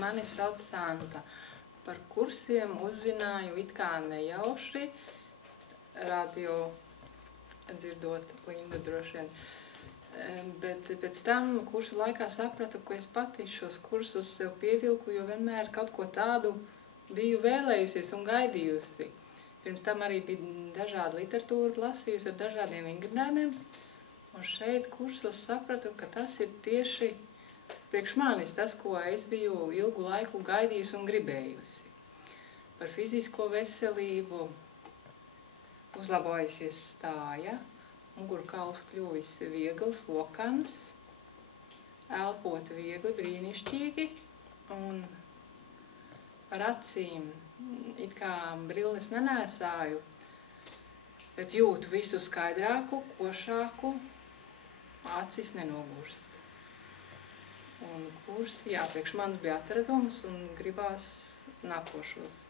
Mani sauc Santa. Par kursiem uzzināju it kā nejauši, radio dzirdot Lindu droši vien. Bet pēc tam kursu laikā sapratu, ka es pati šos kursus sev pievilku, jo vienmēr kaut ko tādu biju vēlējusies un gaidījusi. Pirms tam arī bija dažāda literatūra lasījusi ar dažādiem vingrinājumiem. Un šeit kursos sapratu, ka tas ir tieši priekš manis tas, ko es biju ilgu laiku gaidījusi un gribējusi. Par fizisko veselību uzlabojusies stāja, mugurkauls kļuvis viegls, lokans, elpot viegli, brīnišķīgi, un par acīm it kā brilles nenēsāju, bet jūtu visu skaidrāku, košāku, acis nenogurst. Un kursi, jā, priekš manis bija atradums un gribās nākošos